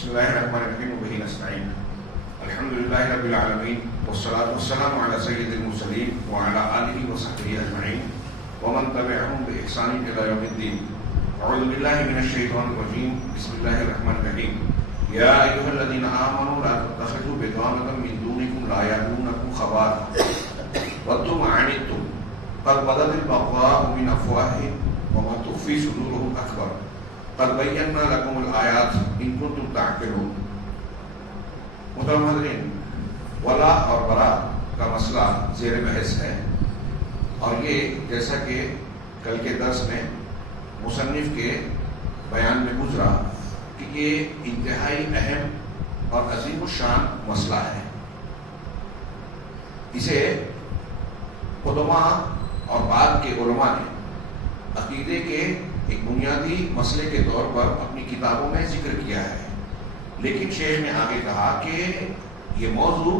بسم الله الرحمن الرحيم وبه نستعين. الحمد لله رب العالمين والصلاة والسلام على سيد المرسلين وعلى آله وصحبه أجمعين ومن تبعهم بإحسان إلى يوم الدين. أعوذ بالله من الشيطان الرجيم. بسم الله الرحمن الرحيم. يا أيها الذين آمنوا لا تتخذوا بطانة من دونكم لا يألونكم خبالا ودوا ما عنتم قد بدت البغضاء من أفواههم وما تخفي صدورهم أكبر قد بینا لکم الآیات ان کنتم تعقلون. محترم حضرین، ولا اور برا کا مسئلہ زیر بحث ہے، اور یہ جیسا کہ کل کے درس میں مصنف کے بیان میں گزرا کہ یہ انتہائی اہم اور عظیم الشان مسئلہ ہے. اسے علماء اور بعد کے علماء نے عقیدے کے ایک بنیادی مسئلے کے طور پر اپنی کتابوں میں ذکر کیا ہے، لیکن شیخ نے آگے کہا کہ یہ موضوع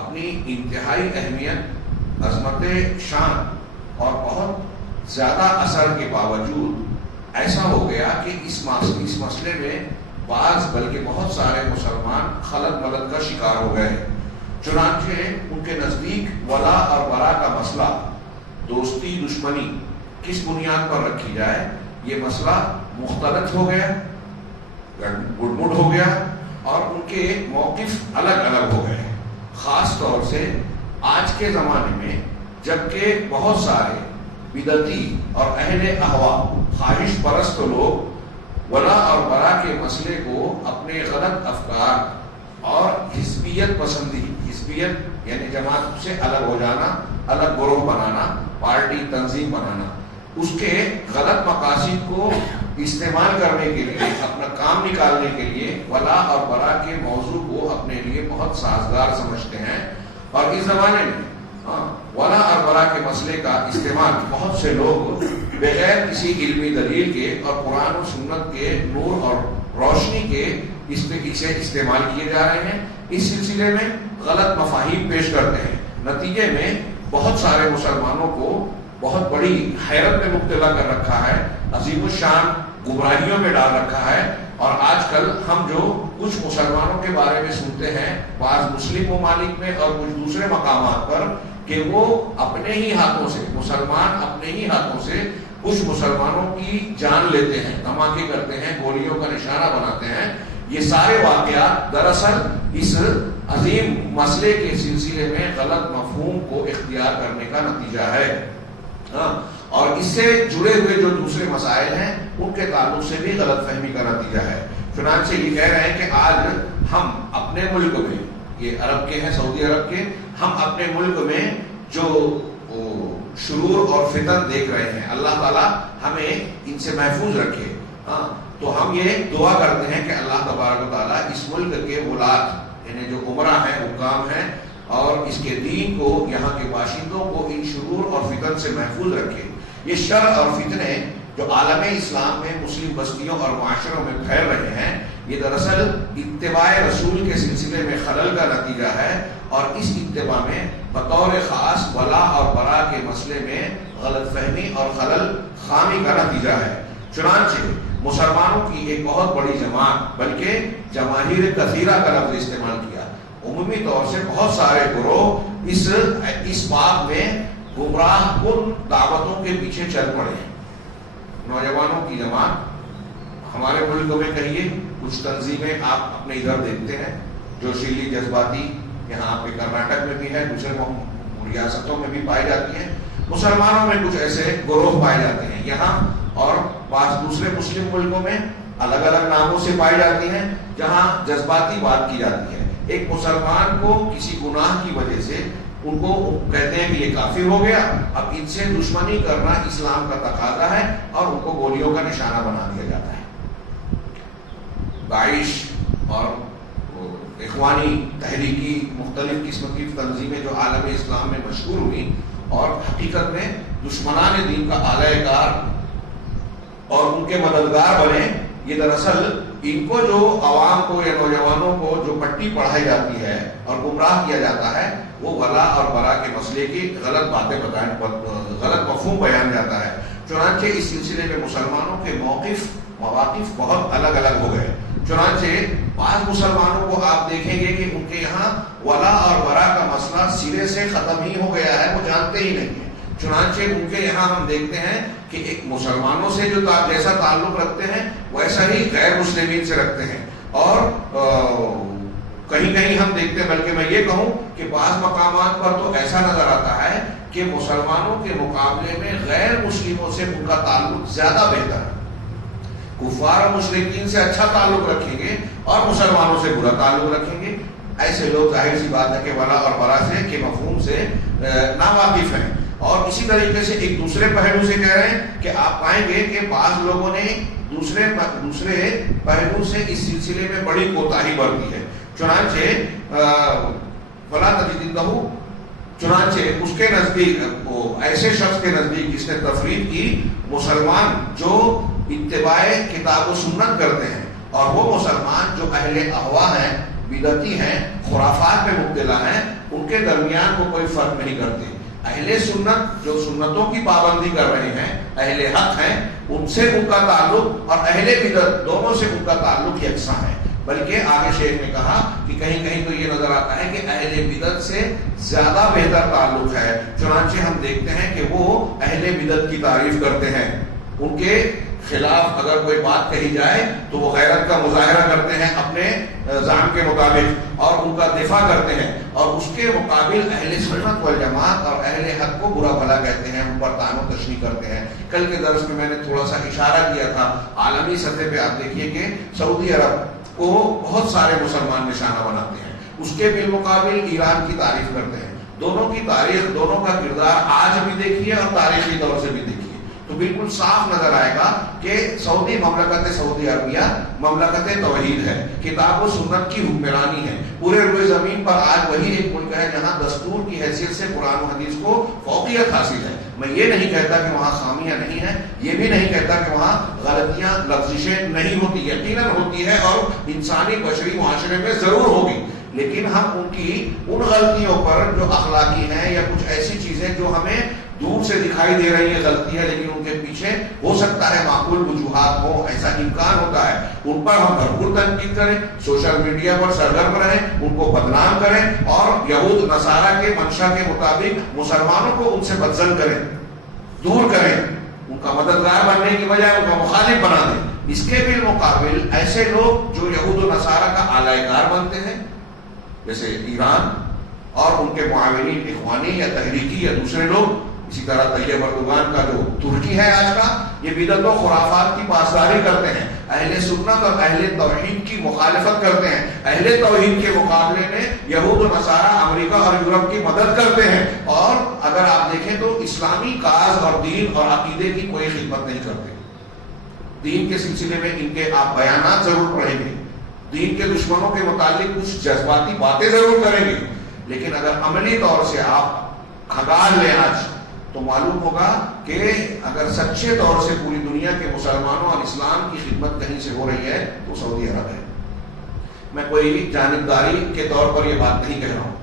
اپنی انتہائی اہمیت، عظمت شان اور بہت زیادہ اثر کے باوجود ایسا ہو گیا کہ اس مسئلے میں بعض بلکہ بہت سارے مسلمان خلط ملط کا شکار ہو گئے. چنانچہ ان کے نزدیک ولا اور برا کا مسئلہ، دوستی دشمنی کس بنیاد پر رکھی جائے، یہ مسئلہ مختلط ہو گیا، گڑمڑ ہو گیا، اور ان کے موقف الگ الگ ہو گئے. خاص طور سے آج کے زمانے میں جبکہ بہت سارے بدعتی اور اہل اہوا خواہش پرست لوگ ولا اور برا کے مسئلے کو اپنے غلط افکار اور حزبیت پسندی، حزبیت یعنی جماعت سے الگ ہو جانا، الگ گروہ بنانا، پارٹی تنظیم بنانا، اس کے غلط مقاصد کو استعمال کرنے کے لیے، اپنا کام نکالنے کے لیے ولا اور برا کے موضوع کو اپنے لیے بہت سازگار سمجھتے ہیں. اور اس زمانے میں ولا اور برا کے مسئلے کا استعمال بہت سے لوگ بغیر کسی علمی دلیل کے اور قرآن و سنت کے نور اور روشنی کے اسے استعمال کیے جا رہے ہیں. اس سلسلے میں غلط مفاہیم پیش کرتے ہیں. نتیجے میں بہت سارے مسلمانوں کو بہت بڑی حیرت میں مبتلا کر رکھا ہے، عظیم الشان گمراہیوں میں ڈال رکھا ہے. اور آج کل ہم جو کچھ مسلمانوں کے بارے میں سنتے ہیں بعض مسلم ممالک میں اور کچھ دوسرے مقامات پر، کہ وہ اپنے ہی ہاتھوں سے، مسلمان اپنے ہی ہاتھوں سے کچھ مسلمانوں کی جان لیتے ہیں، دھماکے کرتے ہیں، گولیوں کا نشانہ بناتے ہیں. یہ سارے واقعات دراصل اس عظیم مسئلے کے سلسلے میں غلط مفہوم کو اختیار کرنے کا نتیجہ ہے. اور اس سے جڑے ہوئے جو دوسرے مسائل ہیں ان کے تعلق سے بھی غلط فہمی کا نتیجہ ہے. چنانچہ یہ کہہ رہے ہیں کہ آج ہم اپنے ملک میں، یہ عرب کے ہیں، سعودی عرب کے، ہم اپنے ملک میں جو شرور اور فتن دیکھ رہے ہیں، اللہ تعالیٰ ہمیں ان سے محفوظ رکھے. تو ہم یہ دعا کرتے ہیں کہ اللہ تبارک و تعالیٰ اس ملک کے ولاد یعنی جو عمرہ ہیں، حکام ہیں، اور اس کے دین کو، یہاں کے باشندوں کو ان شرور اور فتن سے محفوظ رکھے. یہ شر اور فتنے جو عالم اسلام میں مسلم بستیوں اور معاشروں میں پھیل رہے ہیں، یہ دراصل اتباع رسول کے سلسلے میں خلل کا نتیجہ ہے، اور اس اتباع میں بطور خاص ولا اور برا کے مسئلے میں غلط فہمی اور خلل خامی کا نتیجہ ہے. چنانچہ مسلمانوں کی ایک بہت بڑی جماعت، بلکہ جماہیر کثیرہ کا لفظ استعمال کیا، عمومی طور سے بہت سارے گروہ اس باب میں گمراہ کن دعوتوں کے پیچھے چل پڑے ہیں. نوجوانوں کی جماعت ہمارے ملک میں، کہیے کچھ تنظیمیں آپ اپنے ادھر دیکھتے ہیں جو شیلی جذباتی یہاں پہ کرناٹک میں بھی ہے، دوسرے ریاستوں میں بھی پائی جاتی ہیں. مسلمانوں میں کچھ ایسے گروہ پائے جاتے ہیں یہاں، اور بعض دوسرے مسلم ملکوں میں الگ الگ ناموں سے پائی جاتی ہیں جہاں جذباتی بات کی جاتی ہے. ایک مسلمان کو کسی گناہ کی وجہ سے ان کو کہتے ہیں کہ یہ کافر ہو گیا، اب ان سے دشمنی کرنا اسلام کا تقاضا ہے، اور ان کو گولیوں کا نشانہ بنا دیا جاتا ہے. داعش اور اخوانی تحریکی مختلف قسم کی تنظیمیں جو عالم اسلام میں مشہور ہوئی اور حقیقت میں دشمنان دین کا اعلی کار اور ان کے مددگار بنے، یہ دراصل ان کو جو عوام کو یا نوجوانوں کو جو پٹی پڑھائی جاتی ہے اور گمراہ کیا جاتا ہے، وہ ولا اور برا کے مسئلے کی غلط باتیں بتائیں، غلط مفہوم بیان جاتا ہے. چنانچہ اس سلسلے میں مسلمانوں کے مواقف بہت الگ الگ ہو گئے. چنانچہ بعض مسلمانوں کو آپ دیکھیں گے کہ ان کے یہاں ولا اور برا کا مسئلہ سرے سے ختم ہی ہو گیا ہے، وہ جانتے ہی نہیں ہیں۔ چنانچہ ان کے یہاں ہم دیکھتے ہیں کہ ایک مسلمانوں سے جو جیسا تعلق رکھتے ہیں ویسا ہی غیر مسلمین سے رکھتے ہیں، اور کہیں کہیں ہم دیکھتے ہیں، بلکہ میں یہ کہوں کہ بعض مقامات پر تو ایسا نظر آتا ہے کہ مسلمانوں کے مقابلے میں غیر مسلموں سے ان کا تعلق زیادہ بہتر ہے۔ کفار و مشرکین سے اچھا تعلق رکھیں گے اور مسلمانوں سے برا تعلق رکھیں گے۔ ایسے لوگ ظاہر سی بات ہے کہ ولا اور برا سے کے مفہوم سے ناواقف ہیں، اور اسی طریقے سے ایک دوسرے پہلو سے کہہ رہے ہیں کہ آپ پائیں گے کہ بعض لوگوں نے دوسرے پہلو سے اس سلسلے میں بڑی کوتاہی برتی ہے۔ چنانچہ فلا تجدہ، چنانچہ اس کے نزدیک، وہ ایسے شخص کے نزدیک جس نے تفرید کی، مسلمان جو اتباع کتاب و سنت کرتے ہیں اور وہ مسلمان جو اہل احوا ہیں، بدعتی ہیں، خرافات میں مبتلا ہیں، ان کے درمیان وہ کوئی فرق نہیں کرتے۔ اہل سنت جو سنتوں کی پابندی کر رہے ہیں، اہل حق ہیں، ان سے ان کا تعلق اور اہل بدعت دونوں سے ان کا تعلق یکساں ہے۔ بلکہ آگے شیخ نے کہا کہ کہیں کہیں تو یہ نظر آتا ہے کہ اہل بدعت سے زیادہ بہتر تعلق ہے۔ چنانچہ ہم دیکھتے ہیں کہ وہ اہل بدعت کی تعریف کرتے ہیں، ان کے خلاف اگر کوئی بات کہی جائے تو وہ غیرت کا مظاہرہ کرتے ہیں اپنے زعم کے مطابق، اور ان کا دفاع کرتے ہیں، اور اس کے مقابل اہل سنت والجماعت اور اہل حق کو برا بھلا کہتے ہیں، ان پر طعن و تشنیع کرتے ہیں۔ کل کے درس میں میں نے تھوڑا سا اشارہ کیا تھا، عالمی سطح پہ آپ دیکھیے کہ سعودی عرب کو بہت سارے مسلمان نشانہ بناتے ہیں، اس کے بالمقابل ایران کی تعریف کرتے ہیں۔ دونوں کی تاریخ، دونوں کا کردار آج بھی دیکھیے اور تاریخی دور سے بھی دیکھیے تو بالکل صاف نظر آئے گا کہ سعودی مملکت سعودی عربیہ مملکت توحید ہے، کتاب و سنت کی حکمرانی ہے۔ پورے روئے زمین پر آج وہی ایک ملک ہے جہاں دستور کی حیثیت سے قرآن و حدیث کو فوقیت حاصل ہے۔ میں یہ نہیں کہتا کہ وہاں خامیاں نہیں ہیں، یہ بھی نہیں کہتا کہ وہاں غلطیاں لفظشیں نہیں ہوتی، یقیناً ہوتی ہے اور انسانی بشری معاشرے میں ضرور ہوگی، لیکن ہم ان کی ان غلطیوں پر جو اخلاقی ہیں یا کچھ ایسی چیزیں جو ہمیں دور سے دکھائی دے رہی ہے غلطی ہے، لیکن ان کے پیچھے ہو سکتا ہے معقول وجوہات ہو، ایسا امکان ہوتا ہے، ان پر ہم بھرپور تنقید کریں، سوشل میڈیا پر سرگرم رہیں، ان کو بدنام کریں اور یہود نصارہ کے منشا کے مطابق مسلمانوں کو ان سے بدزن کریں، دور کریں، ان کا مددگار بننے کی بجائے ان کا مخالف بنا دیں۔ اس کے بالمقابل ایسے لوگ جو یہود و نصارہ کا اعلی کار بنتے ہیں، جیسے ایران اور ان کے معاونین اخوانی یا تحریکی یا دوسرے لوگ، اسی طرح طیب اردوغان کا جو ترکی ہے آج کا، یہ بدعت و خرافات کی پاسداری کرتے ہیں، اہل سنت اور اہل توحید کی مخالفت کرتے ہیں، اہل توحید کے مقابلے میں یہود و نصارہ امریکہ اور یورپ کی مدد کرتے ہیں، اور اگر آپ دیکھیں تو اسلامی کاز اور دین اور عقیدے کی کوئی خدمت نہیں کرتے۔ دین کے سلسلے میں ان کے آپ بیانات ضرور پڑھیں گے، دین کے دشمنوں کے متعلق کچھ جذباتی باتیں ضرور کریں گے، لیکن اگر عملی طور سے آپ کھنگال لیں آج تو معلوم ہوگا کہ اگر سچے طور سے پوری دنیا کے مسلمانوں اور اسلام کی خدمت کہیں سے ہو رہی ہے تو سعودی عرب ہے۔ میں کوئی جانبداری کے طور پر یہ بات نہیں کہہ رہا ہوں،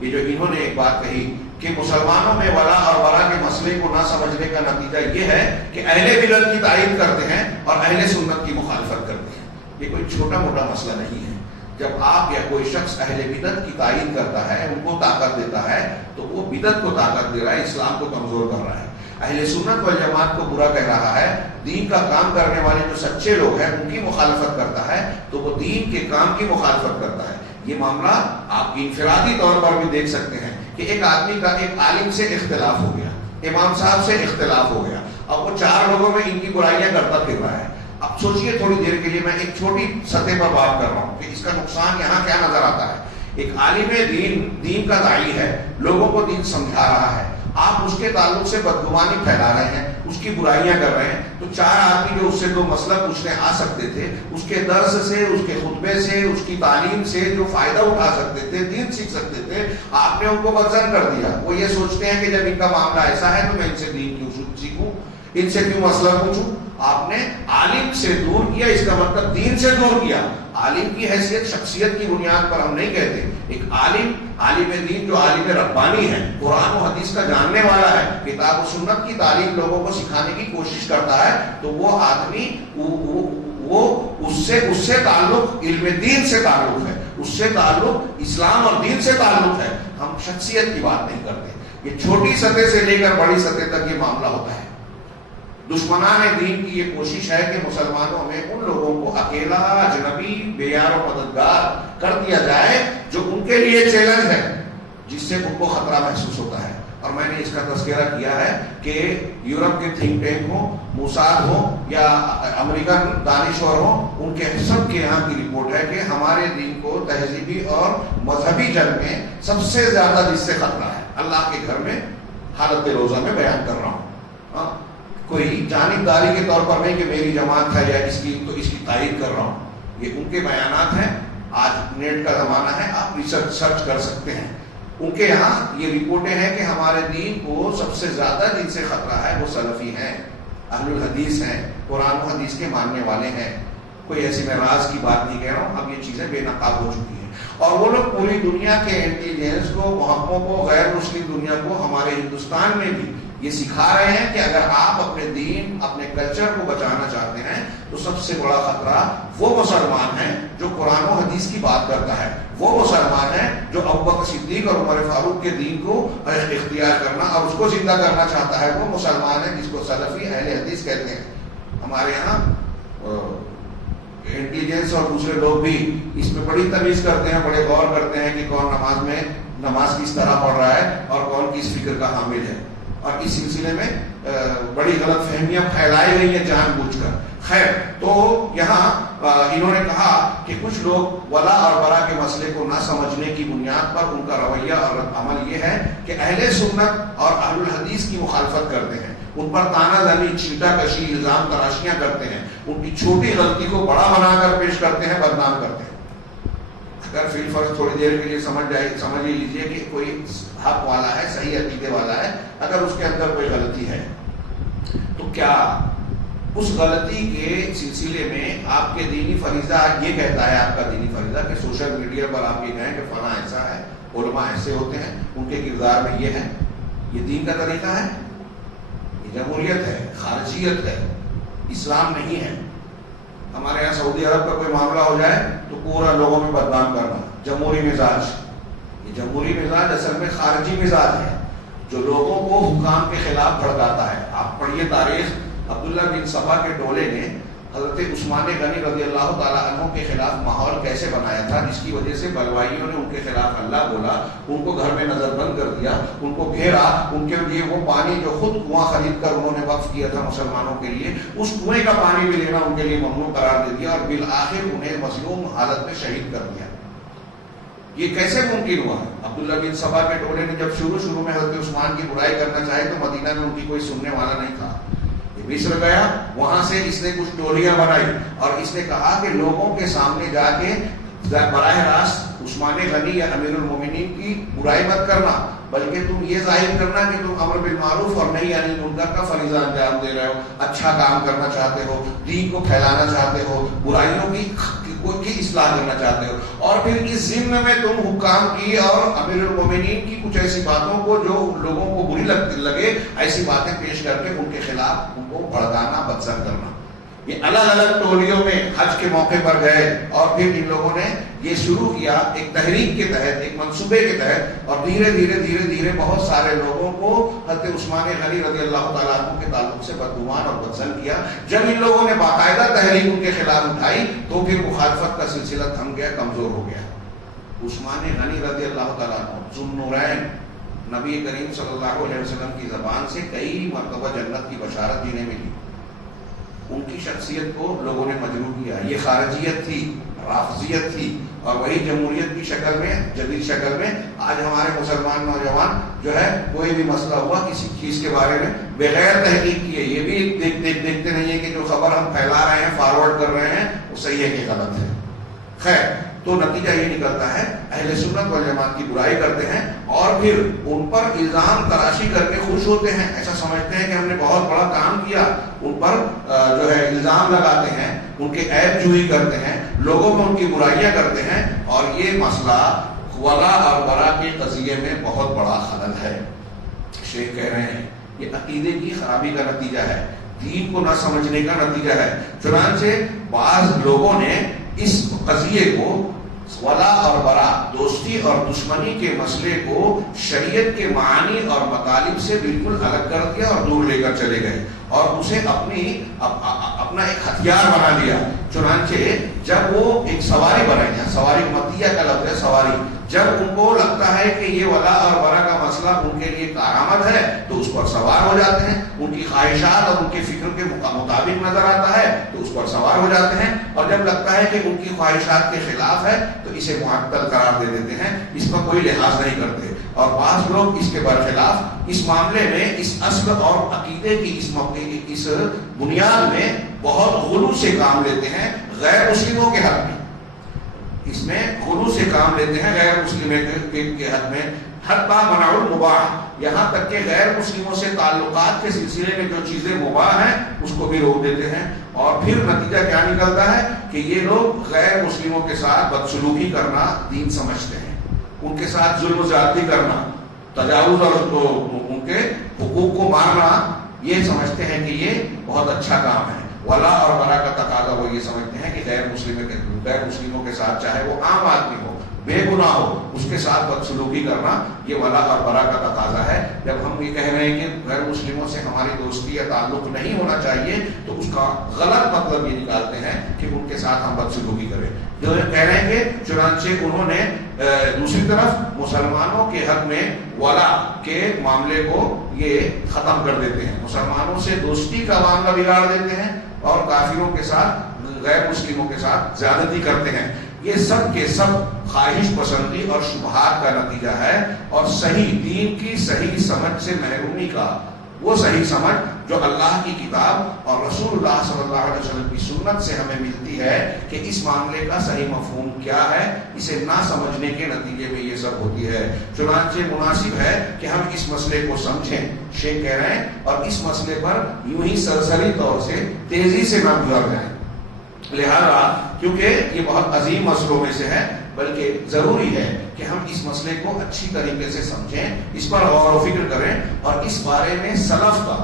یہ جو انہوں نے ایک بات کہی کہ مسلمانوں میں ولا اور برا کے مسئلے کو نہ سمجھنے کا نتیجہ یہ ہے کہ اہل بدعت کی تائید کرتے ہیں اور اہل سنت کی مخالفت کرتے ہیں۔ یہ کوئی چھوٹا موٹا مسئلہ نہیں ہے۔ جب آپ یا کوئی شخص اہل بدعت کی تائید کرتا ہے، ان کو طاقت دیتا ہے، تو وہ بدعت کو طاقت دے رہا ہے، اسلام کو کمزور کر رہا ہے۔ اہل سنت والجماعت کو برا کہہ رہا ہے، دین کا کام کرنے والے جو سچے لوگ ہیں ان کی مخالفت کرتا ہے، تو وہ دین کے کام کی مخالفت کرتا ہے۔ یہ معاملہ آپ انفرادی طور پر بھی دیکھ سکتے ہیں کہ ایک آدمی کا ایک عالم سے اختلاف ہو گیا، امام صاحب سے اختلاف ہو گیا، اب وہ چار لوگوں میں ان کی برائیاں کرتا پھر رہا ہے۔ اب سوچئے تھوڑی دیر کے لیے، میں ایک چھوٹی سطح پر بات کر رہا ہوں کہ اس کا نقصان یہاں کیا نظر آتا ہے۔ ایک عالم دین کا داعی ہے، لوگوں کو دین سمجھا رہا ہے، آپ اس کے تعلق سے بدگمانی پھیلا رہے ہیں، اس کی برائیاں کر رہے ہیں، تو چار آدمی جو اس سے دو مسئلہ پوچھنے آ سکتے تھے، اس کے درس سے، اس کے خطبے سے، اس کی تعلیم سے جو فائدہ اٹھا سکتے تھے، دین سیکھ سکتے تھے، آپ نے ان کو بدزن کر دیا۔ وہ یہ سوچتے ہیں کہ جب ان کا معاملہ ایسا ہے تو میں ان سے دین کیوں سیکھوں، ان سے کیوں مسئلہ پوچھوں۔ آپ نے عالم سے دور کیا، اس کا مطلب دین سے دور کیا۔ عالم کی حیثیت شخصیت کی بنیاد پر ہم نہیں کہتے، ایک عالم دین جو عالم ربانی ہے، قرآن و حدیث کا جاننے والا ہے، کتاب و سنت کی تعلیم لوگوں کو سکھانے کی کوشش کرتا ہے، تو وہ آدمی وہ اس سے تعلق علم دین سے تعلق ہے، اس سے تعلق اسلام اور دین سے تعلق ہے. ہم شخصیت کی بات نہیں کرتے. یہ چھوٹی سطح سے لے کر بڑی سطح تک یہ معاملہ ہوتا ہے. دشمنان دین کی یہ کوشش ہے کہ مسلمانوں میں ان لوگوں کو اکیلا، اجنبی، بے یار و مددگار کر دیا جائے جو ان کے لیے چیلنج ہے، جس سے ان کو خطرہ محسوس ہوتا ہے. اور میں نے اس کا تذکرہ کیا ہے کہ یورپ کے تھنک ٹینک ہوں، موساد ہوں یا امریکن دانشور ہوں، ان کے سب کے یہاں کی رپورٹ ہے کہ ہمارے دین کو تہذیبی اور مذہبی جنگ میں سب سے زیادہ جس سے خطرہ ہے. اللہ کے گھر میں حالت روزہ میں بیان کر رہا ہوں، کوئی جانبداری کے طور پر نہیں کہ میری جماعت ہے یا اس کی تائید کر رہا ہوں. یہ ان کے بیانات ہیں. آج نیٹ کا زمانہ ہے، آپ ریسرچ سرچ کر سکتے ہیں. ان کے یہاں یہ رپورٹیں ہیں کہ ہمارے دین کو سب سے زیادہ جن سے خطرہ ہے وہ سلفی ہیں، اہل الحدیث ہیں، قرآن و حدیث کے ماننے والے ہیں. کوئی ایسی میں راز کی بات نہیں کہہ رہا ہوں. اب یہ چیزیں بے نقاب ہو چکی ہیں اور وہ لوگ پوری دنیا کے انٹیلیجنس کو، محققوں کو، غیر مسلم دنیا کو ہمارے ہندوستان میں بھی یہ سکھا رہے ہیں کہ اگر آپ اپنے دین، اپنے کلچر کو بچانا چاہتے ہیں تو سب سے بڑا خطرہ وہ مسلمان ہیں جو قرآن و حدیث کی بات کرتا ہے، وہ مسلمان ہیں جو ابوبکر صدیق اور عمر فاروق کے دین کو اختیار کرنا اور اس کو زندہ کرنا چاہتا ہے. وہ مسلمان ہے جس کو سلفی اہل حدیث کہتے ہیں. ہمارے یہاں انٹیلیجنس اور دوسرے لوگ بھی اس میں بڑی تمیز کرتے ہیں، بڑے غور کرتے ہیں کہ کون نماز کس طرح پڑھ رہا ہے اور کون کس فکر کا حامل ہے. اور اس سلسلے میں بڑی غلط فہمیاں پھیلائی گئی ہیں جان بوجھ کر. خیر، تو یہاں انہوں نے کہا کہ کچھ لوگ ولا اور برا کے مسئلے کو نہ سمجھنے کی بنیاد پر ان کا رویہ اور رد عمل یہ ہے کہ اہل سنت اور اہل الحدیث کی مخالفت کرتے ہیں، ان پر تانا زنی، چھینٹا کشی، الزام تراشیاں کرتے ہیں، ان کی چھوٹی غلطی کو بڑا بنا کر پیش کرتے ہیں، بدنام کرتے ہیں. اگر فی الفرض تھوڑی دیر کے لیے سمجھ لیجیے کہ کوئی حق والا ہے، صحیح عقیدے والا ہے، اگر اس کے اندر کوئی غلطی ہے تو کیا اس غلطی کے سلسلے میں آپ کے دینی فریضہ یہ کہتا ہے، آپ کا دینی فریضہ کہ سوشل میڈیا پر آپ یہ کہیں کہ فلاں ایسا ہے، علماء ایسے ہوتے ہیں، ان کے کردار میں یہ ہے، یہ دین کا طریقہ ہے؟ یہ جمہوریت ہے، خارجیت ہے، اسلام نہیں ہے. ہمارے یہاں سعودی عرب کا کوئی معاملہ ہو جائے تو پورا لوگوں میں بدنام کرنا، جمہوری مزاج. یہ جمہوری مزاج اصل میں خارجی مزاج ہے جو لوگوں کو حکام کے خلاف بھڑکاتا ہے. آپ پڑھیے تاریخ. عبداللہ بن سبا کے ٹولے نے حضرت عثمان غنی رضی اللہ تعالیٰ عنہ کے خلاف ماحول کیسے بنایا تھا، جس کی وجہ سے بلوائیوں نے ان کے خلاف اللہ بولا، ان کو گھر میں نظر بند کر دیا، ان کو گھیرا، ان کے لیے وہ پانی جو خود کنواں خرید کر انہوں نے وقف کیا تھا مسلمانوں کے لیے، اس کنویں کا پانی بھی لینا ان کے لیے ممنوع قرار دے دیا اور بالآخر انہیں مظلوم حالت میں شہید کر دیا. یہ کیسے ممکن ہوا؟ عبداللہ بن سبا کے ٹولے نے جب شروع میں حضرت عثمان کی برائی کرنا چاہے تو مدینہ میں ان کی کوئی سننے والا نہیں تھا. مصر گیا، وہاں سے اس نے کچھ ٹولیاں بنائی اور اس نے کہا کہ لوگوں کے سامنے جا کے براہ راست عثمان غنی یا امیر المومنین کی برائی مت کرنا، بلکہ تم یہ ظاہر کرنا کہ تم امر بالمعروف اور نہی عن المنکر کا فریضہ انجام دے رہے ہو، اچھا کام کرنا چاہتے ہو، دین کو پھیلانا چاہتے ہو، برائیوں کی اصلاح کرنا چاہتے ہو، اور پھر اس ضمن میں تم حکام کی اور امیر المومنین کی کچھ ایسی باتوں کو جو لوگوں کو بری لگے ایسی باتیں پیش کر کے ان کے خلاف ان کو بھڑکانا، بدسر کرنا. یہ الگ الگ ٹولیوں میں حج کے موقع پر گئے اور پھر ان لوگوں نے یہ شروع کیا ایک تحریک کے تحت، ایک منصوبے کے تحت، اور دھیرے دھیرے بہت سارے لوگوں کو حضرت عثمان غنی رضی اللہ تعالیٰ عنہ کے تعلق سے بدگمان اور بدظن کیا. جب ان لوگوں نے باقاعدہ تحریک ان کے خلاف اٹھائی تو پھر مخالفت کا سلسلہ تھم گیا، کمزور ہو گیا. عثمان غنی رضی اللہ تعالیٰ عنہ ذو النورین، نبی کریم صلی اللہ علیہ وسلم کی زبان سے کئی مرتبہ جنت کی بشارت جنہیں ملی. ان کی شخصیت کو لوگوں نے مجروح کیا. یہ خارجیت تھی، رافضیت تھی، اور وہی جمہوریت کی شکل میں، جدید شکل میں آج ہمارے مسلمان نوجوان جو ہے کوئی بھی مسئلہ ہوا کسی چیز کے بارے میں بغیر تحقیق کیے، یہ بھی دیکھتے نہیں ہے کہ جو خبر ہم پھیلا رہے ہیں، فارورڈ کر رہے ہیں، وہ صحیح ہے کہ غلط ہے. خیر، تو نتیجہ یہ نکلتا ہے اہل سنت والجماعت کی برائی کرتے ہیں اور پھر ان پر الزام تراشی کر کے خوش ہوتے ہیں. ایسا سمجھتے ہیں کہ ہم نے بہت بڑا کام کیا، ان پر جو ہے الزام لگاتے ہیں، ان کے عیب جوئی کرتے ہیں، لوگوں میں ان کی برائیاں کرتے ہیں، اور یہ مسئلہ ولا اور برا کے قضیے میں بہت بڑا خلل ہے. شیخ کہہ رہے ہیں یہ عقیدے کی خرابی کا نتیجہ ہے، دین کو نہ سمجھنے کا نتیجہ ہے. چنانچہ بعض لوگوں نے اس قضیے کو ولا اور برا، دوستی اور دشمنی کے مسئلے کو شریعت کے معانی اور مطالب سے بالکل الگ کر دیا اور دور لے کر چلے گئے اور اسے اپنا ایک ہتھیار بنا لیا. چنانچہ جب وہ ایک سواری بنائی، سواری متیہ کا لفظ ہے سواری، جب ان کو لگتا ہے کہ یہ ولا اور برا کا مسئلہ ان کے لیے کارآمد ہے تو اس پر سوار ہو جاتے ہیں. ان کی خواہشات اور ان کے فکر کے مطابق نظر آتا ہے تو اس پر سوار ہو جاتے ہیں، اور جب لگتا ہے کہ ان کی خواہشات کے خلاف ہے تو اسے معطل قرار دے دیتے ہیں، اس پر کوئی لحاظ نہیں کرتے. اور بعض لوگ اس کے برخلاف اس معاملے میں اس اصل اور عقیدے کی اس بنیاد میں بہت غلو سے کام لیتے ہیں غیر مسلموں کے حق میں. اس میں غلو سے کام لیتے ہیں غیر مسلموں کے حق میں، حتی منع المباح، یہاں تک کہ غیر مسلموں سے تعلقات کے سلسلے میں جو چیزیں مباح ہیں اس کو بھی روک دیتے ہیں. اور پھر نتیجہ کیا نکلتا ہے کہ یہ لوگ غیر مسلموں کے ساتھ بدسلوکی کرنا دین سمجھتے ہیں، ان کے ساتھ ظلم و زیادتی کرنا، تجاوز اور ان کے حقوق کو مارنا یہ سمجھتے ہیں کہ یہ بہت اچھا کام ہے. ولا اور برا کا تقاضا وہ یہ سمجھتے ہیں کہ غیر مسلموں کے ساتھ چاہے وہ عام آدمی ہو، بے گناہ ہو، اس کے ساتھ بدسلوکی کرنا یہ ولا اور برا کا تقاضا ہے. جب ہم یہ کہہ رہے ہیں کہ غیر مسلموں سے ہماری دوستی یا تعلق نہیں ہونا چاہیے تو اس کا غلط مطلب یہ نکالتے ہیں کہ ان کے ساتھ ہم بدسلوکی کریں. جو کہہ رہے ہیں کہ چنانچہ انہوں نے دوسری طرف مسلمانوں کے حق میں ولا کے معاملے کو یہ ختم کر دیتے ہیں، مسلمانوں سے دوستی کا معاملہ بگاڑ دیتے ہیں اور کافروں کے ساتھ غیر مسلموں کے ساتھ زیادتی کرتے ہیں. یہ سب کے سب خواہش پسندی اور شبہات کا نتیجہ ہے اور صحیح دین کی صحیح سمجھ سے محرومی کا، وہ صحیح سمجھ جو اللہ کی کتاب اور رسول اللہ صلی اللہ علیہ وسلم کی سنت سے ہمیں ملتی ہے کہ اس معاملے کا صحیح مفہوم کیا ہے، اسے نہ سمجھنے کے نتیجے میں یہ سب ہوتی ہے. چنانچہ مناسب ہے کہ ہم اس مسئلے کو سمجھیں، شیخ کہہ رہے ہیں، اور اس مسئلے پر یوں ہی سرسری طور سے تیزی سے نہ گزر جائیں. لہذا کیونکہ یہ بہت عظیم مسئلوں میں سے ہے، بلکہ ضروری ہے کہ ہم اس مسئلے کو اچھی طریقے سے سمجھیں، اس پر غور و فکر کریں اور اس بارے میں سلف کا،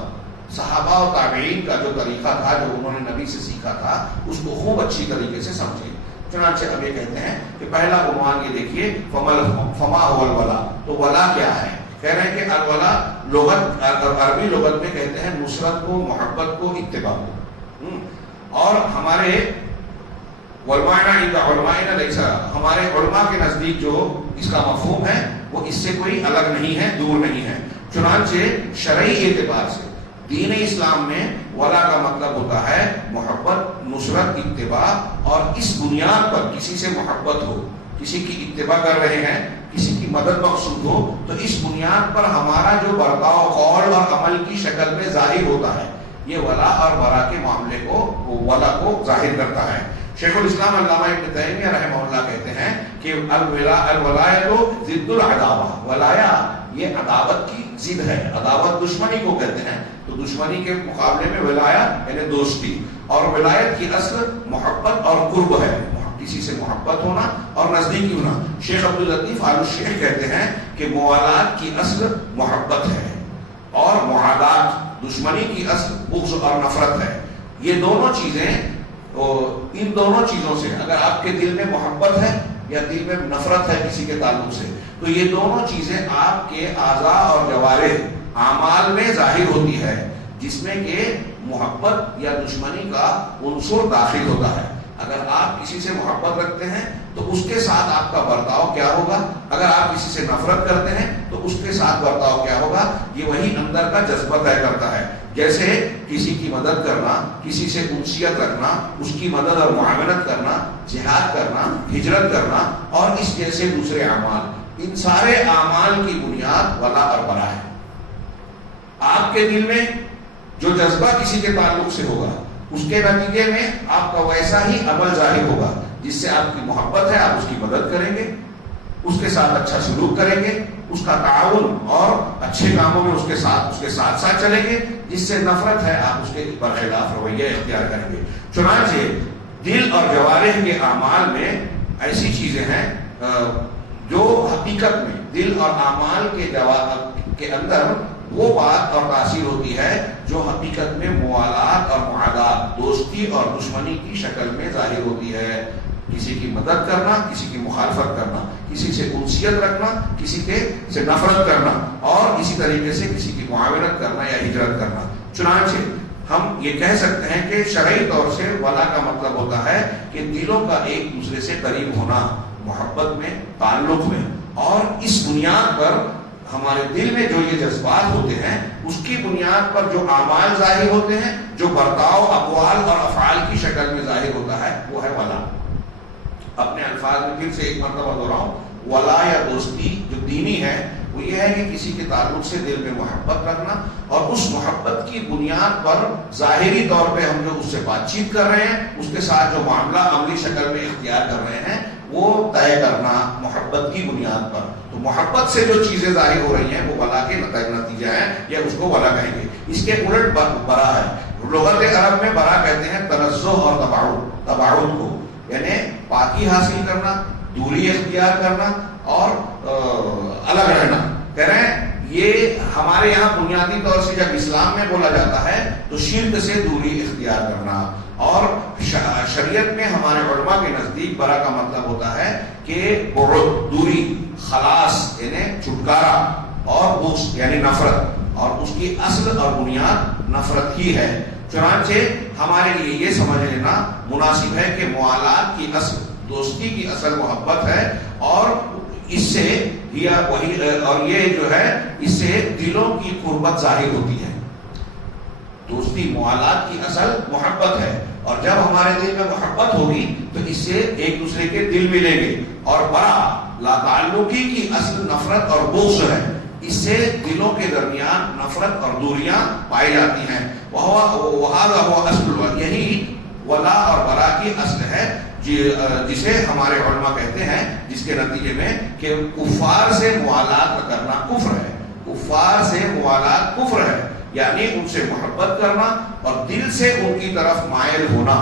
صحابہ و تابعین کا جو طریقہ تھا، جو انہوں نے نبی سے سیکھا تھا، اس کو خوب اچھی طریقے سے سمجھیں. چنانچہ اب یہ کہتے ہیں کہ پہلا عنوان یہ دیکھیے، فما هو الولا، تو ولا کیا ہے؟ کہہ رہے ہیں کہ الولا لغت، عربی لغت میں کہتے ہیں نصرت کو، محبت کو، اتباع کو. اور ہمارے ہمارے علماء کے نزدیک جو اس کا مفہوم ہے وہ اس سے کوئی الگ نہیں ہے، دور نہیں ہے. چنانچہ شرعی اعتبار سے دین اسلام میں ولا کا مطلب ہوتا ہے محبت، نصرت، اتباع، اور اس بنیاد پر کسی سے محبت ہو، کسی کی اتباع کر رہے ہیں، کسی کی مدد مقصود ہو، تو اس بنیاد پر ہمارا جو برتاؤ قول اور عمل کی شکل میں ظاہر ہوتا ہے، یہ ولا اور برا کے معاملے کو، ولا کو ظاہر کرتا ہے. شیخ الاسلام علامہ ابن تیمیہ رحمہ اللہ کہتے ہیں کہ الولایۃ ضد العداوہ، ولایا یہ عداوت کی ضد ہے. عداوت دشمنی کو کہتے ہیں، تو دشمنی کے مقابلے میں ولایا یعنی دوستی. اور ولایت کی اصل محبت اور قرب ہے، کسی سے محبت ہونا اور نزدیکی ہونا. شیخ عبداللطیف آل الشیخ کہتے ہیں کہ موالات کی اصل محبت ہے اور معادات، دشمنی کی اصل بغض اور نفرت ہے. یہ دونوں چیزیں، ان دونوں چیزوں سے اگر آپ کے دل میں محبت ہے یا دل میں نفرت ہے کسی کے تعلق سے، تو یہ دونوں چیزیں آپ کے اعضاء اور جوارح، اعمال میں ظاہر ہوتی ہے، جس میں کہ محبت یا دشمنی کا عنصر داخل ہوتا ہے. اگر آپ کسی سے محبت رکھتے ہیں تو اس کے ساتھ آپ کا برتاؤ کیا ہوگا، اگر آپ کسی سے نفرت کرتے ہیں تو اس کے ساتھ برتاؤ کیا ہوگا، یہ وہی اندر کا جذبہ طے کرتا ہے. جیسے کسی کی مدد کرنا، کسی سے انسیت رکھنا، اس کی مدد اور معاونت کرنا، جہاد کرنا، ہجرت کرنا اور اس جیسے دوسرے اعمال، ان سارے اعمال کی بنیاد ولا اور برا ہے. آپ کے دل میں جو جذبہ کسی کے تعلق سے ہوگا، اس کے نتیجے میں آپ کا ویسا ہی عمل ظاہر ہوگا. جس سے آپ کی محبت ہے آپ اس کی مدد کریں گے، اس کے ساتھ اچھا سلوک کریں گے، اس کا تعاون اور اچھے کاموں میں اس کے ساتھ چلیں گے. جس سے نفرت ہے آپ اس کے برخلاف رویہ اختیار کریں گے. چنانچہ دل اور جوارح کے اعمال میں ایسی چیزیں ہیں جو حقیقت میں دل اور اعمال کے اندر وہ بات اور تاثیر ہوتی ہے جو حقیقت میں موالات اور معادات، دوستی اور دشمنی کی شکل میں ظاہر ہوتی ہے. کسی کی مدد کرنا، کسی کی مخالفت کرنا، کسی سے انسیت رکھنا، کسی سے نفرت کرنا، اور اسی طریقے سے کسی کی معاونت کرنا یا ہجرت کرنا. چنانچہ ہم یہ کہہ سکتے ہیں کہ شرعی طور سے ولا کا مطلب ہوتا ہے کہ دلوں کا ایک دوسرے سے قریب ہونا، محبت میں، تعلق میں، اور اس بنیاد پر ہمارے دل میں جو یہ جذبات ہوتے ہیں اس کی بنیاد پر جو اعمال ظاہر ہوتے ہیں، جو برتاؤ اقوال اور افعال کی شکل میں ظاہر ہوتا ہے، وہ ہے ولا. اپنے الفاظ میں پھر سے ایک مرتبہ دہراؤں، ولا یا دوستی جو دینی ہے وہ یہ ہے کہ کسی کے تعلق سے دل میں محبت رکھنا، اور اس محبت کی بنیاد پر ظاہری طور پہ ہم جو اس سے بات چیت کر رہے ہیں، اس کے ساتھ جو معاملہ عملی شکل میں اختیار کر رہے ہیں، وہ طے کرنا محبت کی بنیاد پر. تو محبت سے جو چیزیں ظاہر ہو رہی ہیں وہ ولا کے نتیجہ ہیں، یا اس کو ولا کہیں گے. اس کے الٹ برا ہے. لغت عرب میں برا کہتے ہیں تنزہ اور تباعد کو، یعنی پاکی حاصل کرنا، دوری اختیار کرنا اور الگ رہنا. کہہ رہے ہیں یہ ہمارے یہاں بنیادی طور سے جب اسلام میں بولا جاتا ہے تو شرک سے دوری اختیار کرنا، اور شریعت میں ہمارے علماء کے نزدیک برا کا مطلب ہوتا ہے کہ بعد، دوری، خلاص یعنی چھٹکارا، اور بغض یعنی نفرت، اور اس کی اصل اور بنیاد نفرت ہی ہے. چنانچہ ہمارے لیے یہ سمجھ لینا مناسب ہے کہ موالات کی اصل، دوستی کی اصل محبت ہے، اور اس سے اور یہ جو ہے اس سے دلوں کی قربت ظاہر ہوتی ہے. دوستی موالات کی اصل محبت ہے، اور جب ہمارے دل میں محبت ہوگی تو اس سے ایک دوسرے کے دل ملیں گے. اور برا، لا تعلقی کی اصل نفرت اور بغض ہے، اس سے دلوں کے درمیان نفرت اور دوریاں پائی جاتی ہیں. وہذا هو اصل، یہی ولا اور برا کی اصل ہے، جسے ہمارے علماء کہتے ہیں، جس کے نتیجے میں کہ کفار سے موالات کرنا کفر ہے. کفار سے موالات کفر ہے، یعنی ان سے محبت کرنا اور دل سے ان کی طرف مائل ہونا،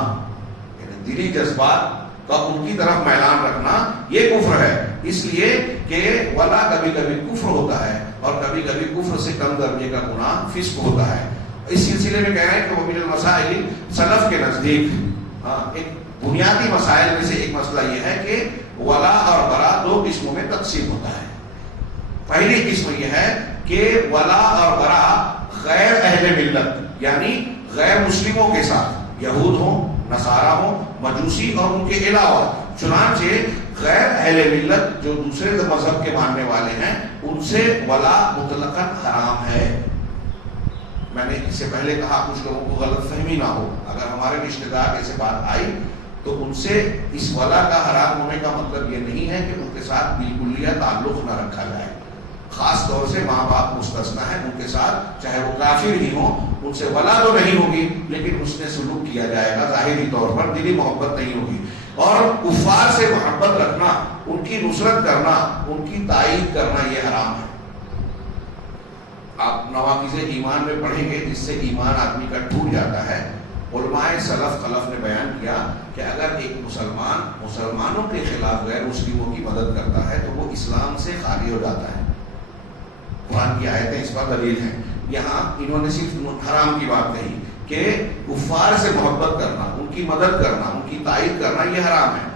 یعنی دلی جذبات کا ان کی طرف میلان رکھنا، یہ کفر ہے. اس لیے کہ ولا کبھی کبھی کفر ہوتا ہے، اور کبھی کبھی کفر سے کم درجے کا گناہ فسق ہوتا ہے. اس سلسلے میں کہہ رہے ہیں کہ ومن المسائل، سلف کے نزدیک ایک بنیادی مسائل میں سے ایک مسئلہ یہ ہے کہ ولا اور برا دو قسموں میں تقسیم ہوتا ہے. پہلی قسم یہ ہے کہ ولا اور برا غیر اہل ملت، یعنی غیر مسلموں کے ساتھ، یہود ہوں، نصارہ ہوں، مجوسی اور ان کے علاوہ. چنانچہ غیر اہل ملت جو دوسرے مذہب کے ماننے والے ہیں، ان سے ولا مطلقاً حرام ہے. میں نے اس سے پہلے کہا کچھ لوگوں کو غلط فہمی نہ ہو، اگر ہمارے رشتے دار ایسے بات آئی تو ان سے اس ولا کا حرام ہونے کا مطلب یہ نہیں ہے کہ ان کے ساتھ بالکلیہ تعلق نہ رکھا جائے. خاص طور سے ماں باپ مستثنا ہے، ان کے ساتھ چاہے وہ کافر ہی ہوں، ان سے ولا تو نہیں ہوگی لیکن حسن سلوک کیا جائے گا، ظاہری طور پر دلی محبت نہیں ہوگی. اور کفار سے محبت رکھنا، ان کی نصرت کرنا، ان کی تائید کرنا، یہ حرام ہے. آپ نواقض ایمان میں پڑھیں گے جس سے ایمان آدمی کا ٹوٹ جاتا ہے. علماء سلف خلف نے بیان کیا کہ اگر ایک مسلمان مسلمانوں کے خلاف غیر مسلموں کی مدد کرتا ہے تو وہ اسلام سے خالی ہو جاتا ہے. قرآن کی آیتیں اس پر دلیل ہیں. یہاں انہوں نے صرف حرام کی بات کہی کہ کفار سے محبت کرنا، ان کی مدد کرنا، ان کی تائید کرنا یہ حرام ہے،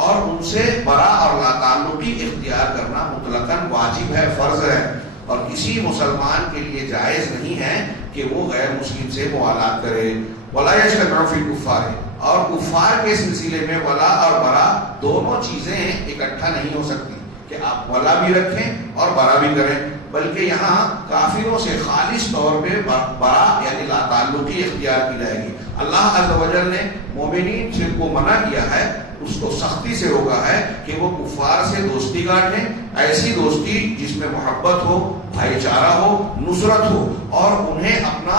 اور ان سے برا اور لا تعلقی اختیار کرنا مطلقاً واجب ہے، فرض ہے. اور کسی مسلمان کے لیے جائز نہیں ہے کہ وہ غیر مسلم سے موالات کرے. ولا یجتمع فی الکفار، اور کفار کے سلسلے میں ولا اور برا دونوں چیزیں اکٹھا نہیں ہو سکتی کہ آپ ولا بھی رکھیں اور برا بھی کریں، بلکہ یہاں کافروں سے خالص طور پہ برا یعنی لا تعلقی اختیار کی جائے گی. اللہ عز و جل نے مومنین سے کو منع کیا ہے، اس کو سختی سے روکا ہے کہ وہ کفار سے دوستی گاٹھیں، ایسی دوستی جس میں محبت ہو، بھائی چارہ ہو، نصرت ہو، اور انہیں اپنا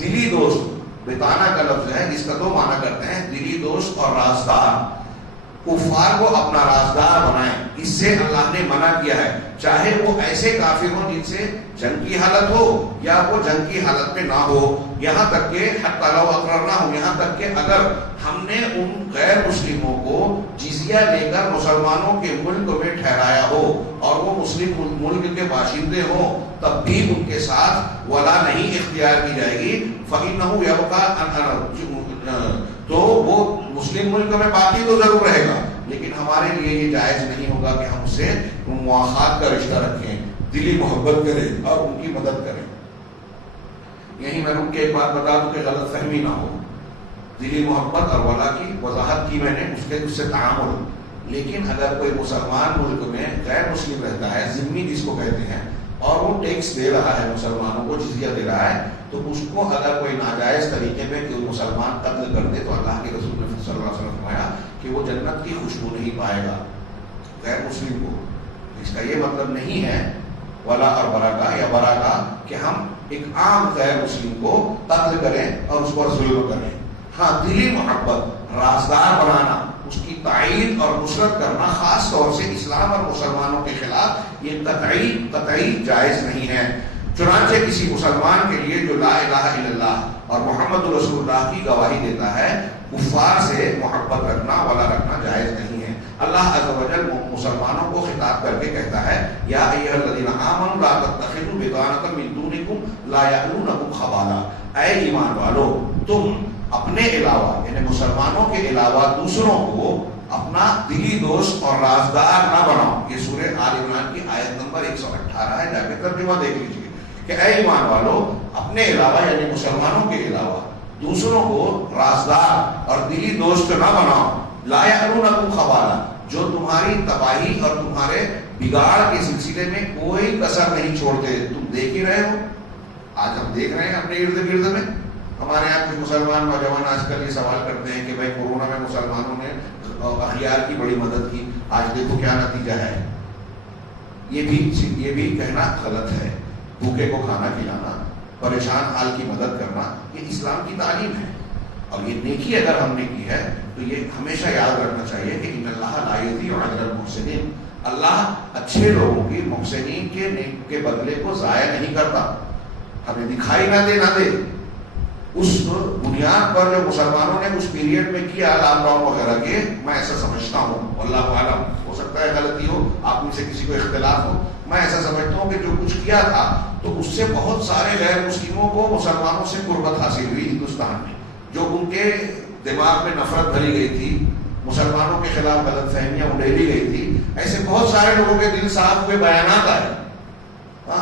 دلی دوست، بتانا کا لفظ ہے جس کا دو معنی کرتے ہیں، دلی دوست اور رازدار. کفار کو اپنا رازدار بنائیں، اس سے اللہ نے منع کیا ہے، چاہے وہ ایسے کافر ہوں جن سے جنگ کی حالت ہو یا وہ جنگ کی حالت میں نہ ہو، یہاں تک کہ حتی لو اقررناہم، یہاں تک کہ اگر ہم نے ان غیر مسلموں کو جزیہ لے کر مسلمانوں کے ملک میں ٹھہرایا ہو اور وہ مسلم ملک کے باشندے ہوں، تب بھی ان کے ساتھ ولا نہیں اختیار کی جائے گی، فإنہ یبقى، تو وہ مسلم ملک میں باقی تو ضرور رہے گا، لیکن ہمارے لیے یہ جائز نہیں ہوگا کہ ہم اس سے مواخات کا رشتہ رکھیں، دلی محبت کریں اور ان کی مدد کریں۔ یہی میں رک کے ایک بات بتا دوں کہ غلط فہمی نہ ہو، دلی محبت اور ولا کی وضاحت کی میں نے، اس سے تعامل، لیکن اگر کوئی مسلمان ملک میں غیر مسلم رہتا ہے، ذمہ جس کو کہتے ہیں، اور وہ ٹیکس دے رہا ہے مسلمانوں کو، جزیہ دے رہا ہے، تو اس کو اگر کوئی ناجائز طریقے میں کہ مسلمان قتل کر دے تو اللہ کے رسول نے صلی اللہ علیہ وسلم نے فرمایا کہ وہ جنت کی خوشبو نہیں پائے گا غیر مسلم کو۔ اس کا یہ مطلب نہیں ہے ولا اور برا کا یا برا کا کہ ہم ایک عام غیر مسلم کو قتل کریں اور اس پر ظلم کریں۔ ہاں، دلی محبت، رازدار بنانا، اس کی تائید اور نصرت کرنا، خاص طور سے اسلام اور مسلمانوں کے خلاف، یہ قطعی جائز نہیں ہے۔ چنانچہ کسی مسلمان کے لیے جو لا الہ الا اللہ اور محمد رسول اللہ کی گواہی دیتا ہے، کفار سے محبت رکھنا ولا رکھنا جائز نہیں ہے۔ اللہ عز و جل مسلمانوں کو خطاب کر کے کہتا ہے، یا ایھا الذین آمنوا لا تتخذوا بطانۃ من دونکم لا یألونکم خبالا، اے ایمان والو، تم اپنے علاوہ یعنی مسلمانوں کے علاوہ دوسروں کو اپنا دلی دوست اور رازدار نہ بناؤ۔ یہ سورہ آل عمران کی آیت نمبر 118 ہے، جا کے ترجمہ دیکھ لیجیے کہ اے ایمان والو، اپنے علاوہ یعنی مسلمانوں کے علاوہ دوسروں کو رازدار اور دلی دوست نہ بناؤ، لا یألونکم خبالا، جو تمہاری تباہی اور تمہارے بگاڑ کے سلسلے میں کوئی کسر نہیں چھوڑتے۔ تم دیکھ ہی رہے ہو، آج ہم دیکھ رہے ہیں اپنے ارد گرد میں، ہمارے یہاں کچھ مسلمان نوجوان آج کل یہ سوال کرتے ہیں کہ بھائی کورونا میں مسلمانوں نے احیار کی بڑی مدد کی، آج دیکھو کیا نتیجہ ہے۔ یہ بھی کہنا غلط ہے۔ بھوکے کو کھانا کھلانا، پریشان حال کی مدد کرنا، یہ اسلام کی تعلیم ہے، اور یہ نیکی اگر ہم نے کی ہے تو یہ ہمیشہ یاد رکھنا چاہیے کہ ان اللہ لا یضیع اجر المحسنین، اللہ اچھے لوگوں کی، محسنین کے بدلے کو ضائع نہیں کرتا۔ ہمیں دکھائی نہ دے اس بنیاد پر جو مسلمانوں نے اس پیریڈ میں کیا لاک ڈاؤن وغیرہ کے، میں ایسا سمجھتا ہوں، اللہ عالم، ہو سکتا ہے غلطی ہو، آپ میں سے کسی کو اختلاف ہو، میں ایسا سمجھتا ہوں کہ جو کچھ کیا تھا تو اس سے بہت سارے غیر مسلموں کو مسلمانوں سے قربت حاصل ہوئی ہندوستان میں، جو ان کے دماغ میں نفرت بھری گئی تھی، مسلمانوں کے خلاف غلط فہمیاں اڈیلی گئی تھی، ایسے بہت سارے لوگوں کے دل صاف ہوئے، بیانات آئے۔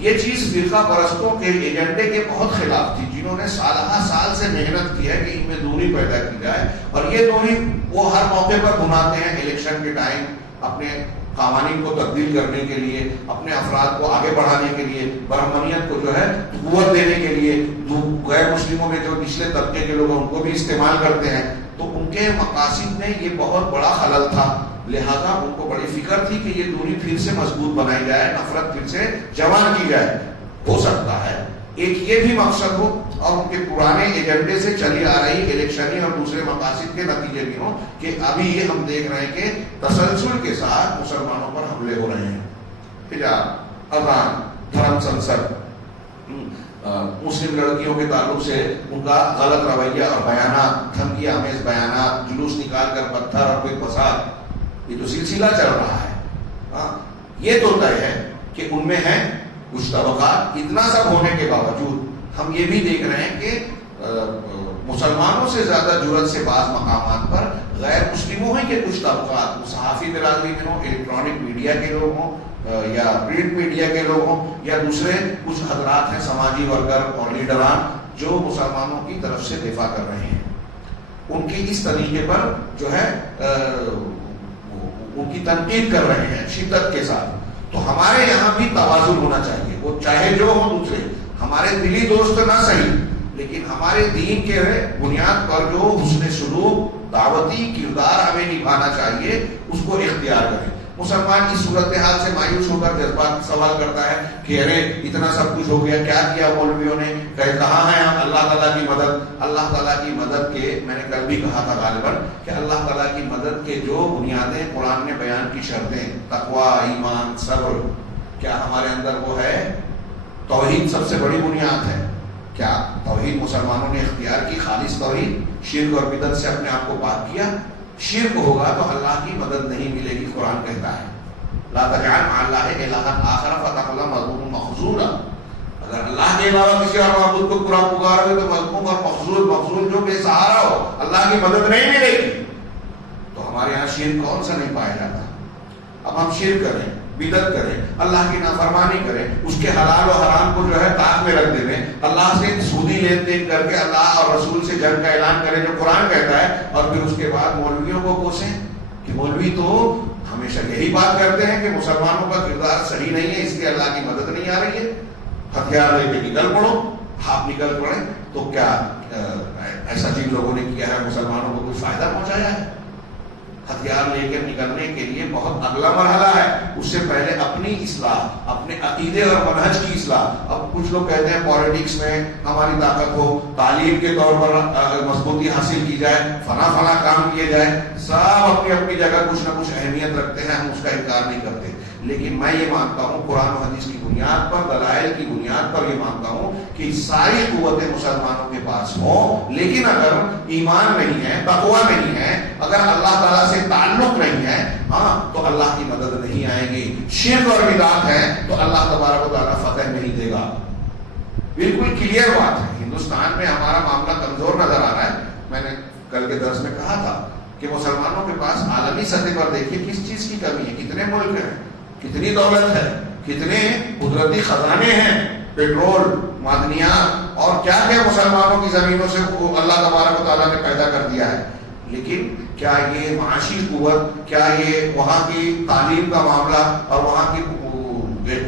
یہ چیز فرقہ پرستوں کے ایجنڈے کے بہت خلاف تھی، جنہوں نے سال سے محنت کی ہے کہ ان میں دوری پیدا کی جائے، اور یہ دوری وہ ہر موقع پر بناتے ہیں، الیکشن کے ٹائم اپنے قوانین کو تبدیل کرنے کے لیے، اپنے افراد کو آگے بڑھانے کے لیے، برہمنیت کو جو ہے قوت دینے کے لیے، غیر مسلموں میں جو نچلے طبقے کے لوگ ہیں ان کو بھی استعمال کرتے ہیں۔ تو ان کے مقاصد میں یہ بہت بڑا خلل تھا، لہذا ان کو بڑی فکر تھی کہ یہ دوری پھر سے مضبوط بنائی جائے، نفرت پھر سے جوان کی جائے۔ ہو سکتا ہے ایک یہ بھی مقصد ہو اور ان کے پرانے ایجنڈے سے چلی آ رہی الیکشنی اور دوسرے مقاصد کے نتیجے بھی ہوں کہ ابھی یہ ہم دیکھ رہے ہیں کہ تسلسل کے ساتھ مسلمانوں پر حملے ہو رہے ہیں، حجاب، اذان، دھرم سنسد، مسلم لڑکیوں کے تعلق سے ان کا غلط رویہ اور بیانات، دھمکی آمیز بیانات، جلوس نکال کر پتھر اور کوئی فساد، یہ جو سلسلہ چل رہا ہے، یہ تو طے ہے کہ ان میں ہے کچھ طبقات۔ اتنا سب ہونے کے باوجود ہم یہ بھی دیکھ رہے ہیں کہ مسلمانوں سے زیادہ جرأت سے بعض مقامات پر غیر مسلموں ہیں کہ کچھ طبقات، صحافی برادری میں ہوں، الیکٹرانک میڈیا کے لوگ ہوں یا پرنٹ میڈیا کے لوگ ہوں یا دوسرے کچھ حضرات ہیں، سماجی ورکر اور لیڈران، جو مسلمانوں کی طرف سے دفاع کر رہے ہیں، ان کی اس طریقے پر جو ہے ان کی تنقید کر رہے ہیں شدت کے ساتھ۔ تو ہمارے یہاں بھی توازن ہونا چاہیے، وہ چاہے جو ہوں دوسرے، ہمارے دلی دوست نہ صحیح، لیکن ہمارے دین کے بنیاد پر جو حسن سلوک، دعوتی کردار ہمیں نبھانا چاہیے، اس کو اختیار کریں۔ مسلمان اس صورتحال سے مایوس ہو کر جذبات سوال کرتا ہے کہ ارے اتنا سب کچھ ہو گیا، کیا کیا مولویوں نے، کہاں ہے اللہ تعالیٰ کی مدد؟ اللہ تعالیٰ کی مدد کے، میں نے کل بھی کہا تھا غالباً کہ اللہ تعالیٰ کی مدد کے جو بنیادیں قرآن نے بیان کی، شرطیں، تقویٰ، ایمان، صبر، کیا ہمارے اندر وہ ہے؟ توحید سب سے بڑی بنیاد ہے۔ کیا توحید مسلمانوں نے اختیار کی؟ خالص توحید، شرک اور بدعت سے اپنے آپ کو پاک کیا؟ شرک ہوگا تو اللہ کی مدد نہیں ملے گی۔ قرآن کہتا ہے لا تجعل مع اللہ الہا آخر فتقعد مذموما مخذولا، اگر اللہ کے علاوہ کسی اور معبود کو پورا پکارو گے تو مذموم اور مخذول جو بے سہارا ہو، اللہ کی مدد نہیں ملے گی۔ تو ہمارے یہاں شرک کون سا نہیں پایا جاتا؟ اب ہم شرک کریں، بدعت کریں، اللہ کی نافرمانی کریں، اس کے حلال و حرام کو جو ہے طاق میں رکھ دیں، اللہ سے سودی لین دین کر کے اللہ اور رسول سے جنگ کا اعلان کریں جو قرآن کہتا ہے، اور پھر اس کے بعد مولویوں کو کوسیں کہ مولوی تو ہمیشہ یہی بات کرتے ہیں کہ مسلمانوں کا کردار صحیح نہیں ہے، اس لیے اللہ کی مدد نہیں آ رہی ہے۔ ہتھیار لے کے نکل پڑو، آپ نکل پڑے تو کیا ایسا جن لوگوں نے کیا ہے مسلمانوں کو کوئی فائدہ پہنچایا ہے؟ ہتھیار لے کر نکلنے کے لیے بہت اگلا مرحلہ ہے، اس سے پہلے اپنی اصلاح، اپنے عقیدے اور منہج کی اصلاح۔ اب کچھ لوگ کہتے ہیں پالیٹکس میں ہماری طاقت ہو، تعلیم کے طور پر مضبوطی حاصل کی جائے، فلاں کام کیے جائے، سب اپنی اپنی جگہ کچھ نہ کچھ اہمیت رکھتے ہیں، ہم اس کا انکار نہیں کرتے، لیکن میں یہ مانتا ہوں قرآن و حدیث کی بنیاد پر، دلائل کی بنیاد پر یہ مانتا ہوں کہ ساری قوتیں مسلمانوں کے پاس ہوں، لیکن اگر ایمان نہیں ہے، تقویٰ نہیں ہے، اگر اللہ تعالیٰ سے تعلق نہیں ہے، تو اللہ کی مدد نہیں آئے گی۔ شرک اور بدعت ہے تو اللہ تبارک و تعالیٰ فتح نہیں دے گا۔ بالکل کلیئر بات ہے۔ ہندوستان میں ہمارا معاملہ کمزور نظر آ رہا ہے۔ میں نے کل کے درس میں کہا تھا کہ مسلمانوں کے پاس عالمی سطح پر دیکھیے کس چیز کی کمی ہے، کتنے ملک ہیں، کتنی دولت ہے، کتنے قدرتی خزانے ہیں، پیٹرول، معدنیات اور کیا کیا مسلمانوں کی زمینوں سے اللہ تبارک و تعالیٰ نے پیدا کر دیا ہے، لیکن کیا یہ معاشی قوت، کیا یہ وہاں کی تعلیم کا معاملہ اور وہاں کی